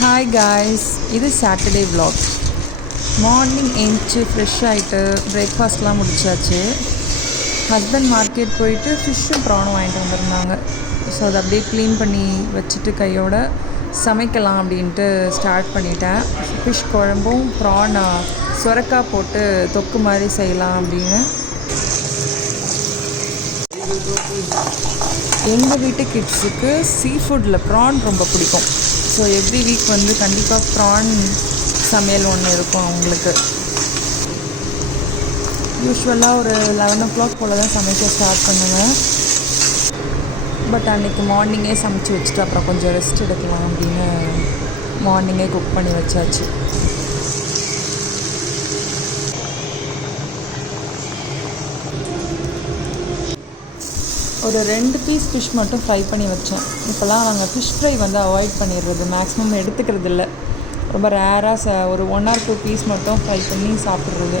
Hi guys, இது Saturday vlog. Morning எழுந்துச்சி fresh ஆகிட்டு பிரேக்ஃபாஸ்ட்லாம் முடிச்சாச்சு. ஹஸ்பண்ட் மார்க்கெட் போயிட்டு ஃபிஷ்ஷும் ப்ரானும் வாங்கிட்டு வந்திருந்தாங்க. ஸோ அதை அப்படியே க்ளீன் பண்ணி வச்சுட்டு கையோட சமைக்கலாம் அப்படின்ட்டு ஸ்டார்ட் பண்ணிட்டேன். ஃபிஷ் குழம்பும் ப்ரான் சுரக்காய் போட்டு தொக்கு மாதிரி செய்யலாம் அப்படின்னு. எங்கள் வீட்டு கிட்ஸுக்கு சீ ஃபுட்டில் ப்ரான் ரொம்ப பிடிக்கும். ஸோ எவ்ரி வீக் வந்து கண்டிப்பாக ப்ரான் சமையல் ஒன்று இருக்கும் அவங்களுக்கு. யூஸ்வலாக ஒரு 11 o'clock போல் தான் சமைக்க ஸ்டார்ட் பண்ணுவேன். பட் அன்றைக்கி மார்னிங்கே சமைச்சு வச்சுட்டு அப்புறம் கொஞ்சம் ரெஸ்ட் எடுக்கலாம் அப்படின்னு மார்னிங்கே குக் பண்ணி வச்சாச்சு. ஒரு 2 பீஸ் ஃபிஷ் மட்டும் ஃப்ரை பண்ணி வச்சேன். இப்போலாம் நாங்கள் ஃபிஷ் ஃப்ரை வந்து அவாய்ட் பண்ணிடுறது, மேக்ஸிமம் எடுத்துக்கிறது இல்லை. ரொம்ப ரேராக ஒரு 1 or 2 பீஸ் மட்டும் ஃப்ரை பண்ணி சாப்பிட்றது.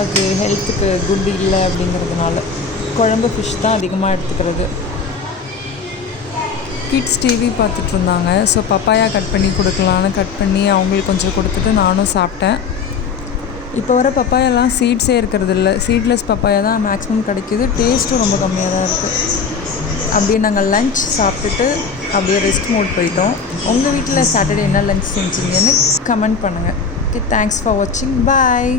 அது ஹெல்த்துக்கு குட் இல்லை அப்படிங்கிறதுனால குழம்பு ஃபிஷ் தான் அதிகமாக எடுத்துக்கிறது. கிட்ஸ் டிவி பார்த்துட்ருந்தாங்க. ஸோ பப்பாயா கட் பண்ணி கொடுக்கலான்னு கட் பண்ணி அவங்களுக்கு கொஞ்சம் கொடுத்துட்டு நானும் சாப்பிட்டேன். இப்போ வர பப்பாயெல்லாம் சீட்ஸே இருக்கிறது இல்லை, சீட்லெஸ் பப்பாயா தான் மேக்ஸிமம் கிடைக்கிது. டேஸ்ட்டும் ரொம்ப கம்மியாக தான் இருக்குது. அப்படியே நாங்கள் லன்ச் சாப்பிட்டுட்டு அப்படியே ரெஸ்ட் மோட் போயிட்டோம். உங்கள் வீட்டில் சாட்டர்டே என்ன லன்ச் செஞ்சீங்கன்னு கமெண்ட் பண்ணுங்கள். ஓகே, தேங்க்ஸ் ஃபார் வாட்சிங். பாய்.